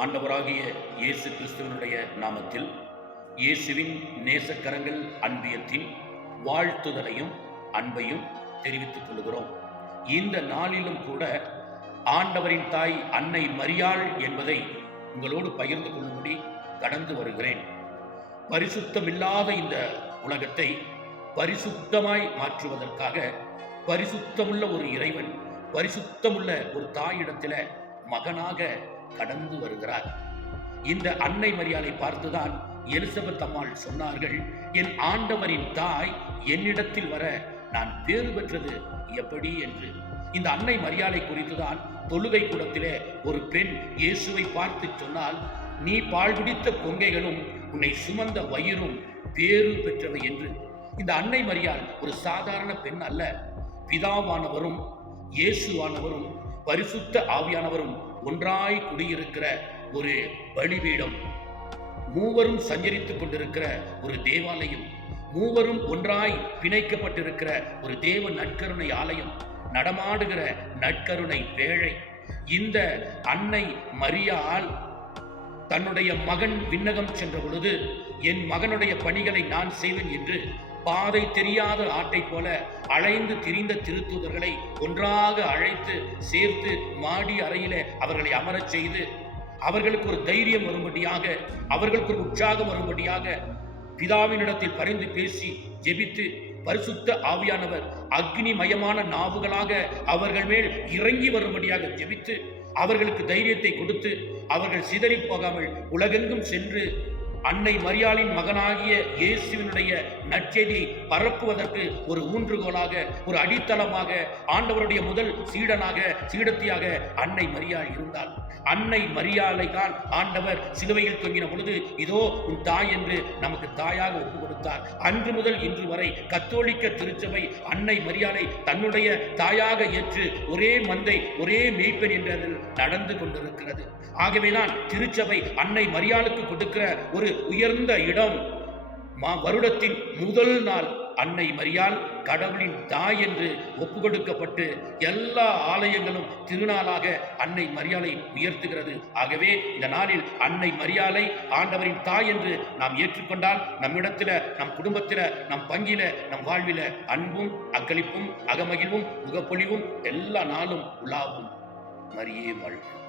ஆண்டவராகிய இயேசு கிறிஸ்துவனுடைய நாமத்தில் இயேசுவின் நேசக்கரங்கள் அன்பியத்தின் வாழ்த்துதலையும் அன்பையும் தெரிவித்துக் கொள்கிறோம். இந்த நாளிலும் கூட ஆண்டவரின் தாய் அன்னை மரியாள் என்பதை உங்களோடு பகிர்ந்து கொள்ளும்படி கடந்து வருகிறேன். பரிசுத்தமில்லாத இந்த உலகத்தை பரிசுத்தமாய் மாற்றுவதற்காக பரிசுத்தமுள்ள ஒரு இறைவன் பரிசுத்தமுள்ள ஒரு தாயிடத்தில் மகனாக கடந்து வருகிறார். இந்த அன்னை மரியாதை பார்த்துதான் எலிசபெத் அம்மாள் சொன்னார்கள் என் ஆண்டவரின் தாய் என்னிடத்தில் வர நான் தேர்வு பெற்றது எப்படி? என்று. இந்த அன்னை மரியாதை குறித்துதான் தொழுகை கூடத்திலே ஒரு பெண் இயேசுவை பார்த்து சொன்னால் நீ பால் பிடித்த கொங்கைகளும் உன்னை சுமந்த வயிறும் பேறு பெற்றவை என்று. இந்த அன்னை மரியாள் ஒரு சாதாரண பெண் அல்ல. பிதாவானவரும் இயேசுவானவரும் பரிசுத்த ஆவியானவரும் ஒன்றாய் குடியிருக்கிற ஒரு பலிபீடம். மூவரும் சஞ்சரித்துக் கொண்டிருக்கிற ஒரு தேவாலயம். மூவரும் ஒன்றாய் பிணைக்கப்பட்டிருக்கிற ஒரு தேவ நற்கருணை ஆலயம். நடமாடுகிற நற்கருணை வேழை. இந்த அன்னை மரியால் தன்னுடைய மகன் விண்ணகம் சென்ற பொழுது என் மகனுடைய பணிகளை நான் செய்வேன் என்று பாதை தெரியாத ஆட்டை போல அலைந்து திரிந்த திருத்தூதர்களை ஒன்றாக அழைத்து சேர்த்து மாடி அறையில அவர்களை அமரச் செய்து அவர்களுக்கு ஒரு தைரியம் வரும்படியாக அவர்களுக்கு ஒரு உற்சாகம் வரும்படியாக பிதாவினிடத்தில் பரிந்து பேசி ஜெபித்து பரிசுத்த ஆவியானவர் அக்னிமயமான நாவுகளாக அவர்கள் மேல் இறங்கி வரும்படியாக ஜெபித்து அவர்களுக்கு தைரியத்தை கொடுத்து அவர்கள் சிதறி போகாமல் உலகெங்கும் சென்று அன்னை மரியாளின் மகனாகிய இயேசுவினுடைய நற்செய்தி பரப்புவதற்கு ஒரு ஊன்றுகோலாக ஒரு அடித்தளமாக ஆண்டவருடைய முதல் சீடனாக சீடத்தியாக அன்னை மரியாள் இருந்தாள். அன்னை மரியாளை தான் ஆண்டவர் சிலுவையில் தொங்கின பொழுது இதோ உன் தாய் என்று நமக்கு தாயாக ஒப்பு கொடுத்தார். அன்று முதல் இன்று வரை கத்தோலிக்க திருச்சபை அன்னை மரியாலை தன்னுடைய தாயாக ஏற்று ஒரே மந்தை ஒரே மெய்ப்பெண் என்றதில் நடந்து கொண்டிருக்கிறது. ஆகவேதான் திருச்சபை அன்னை மரியாளுக்கு கொடுக்கிற ஒரு உயர்ந்த இடம் மா வருடத்தின் முதல் நாள். அன்னை மரியால் கடவுளின் தாய் என்று ஒப்பு கொடுக்கப்பட்டு எல்லா ஆலயங்களும் திருநாளாக அன்னை மரியாலை உயர்த்துகிறது. ஆகவே இந்த நாளில் அன்னை மரியாலை ஆண்டவரின் தாய் என்று நாம் ஏற்றுக்கொண்டால் நம்மிடத்தில் நம் குடும்பத்தில் நம் பங்கில நம் வாழ்வில அன்பும் அக்களிப்பும் அகமகிழ்வும் முகப்பொழிவும் எல்லா நாளும் உலாவும். மரியே வாழ்வு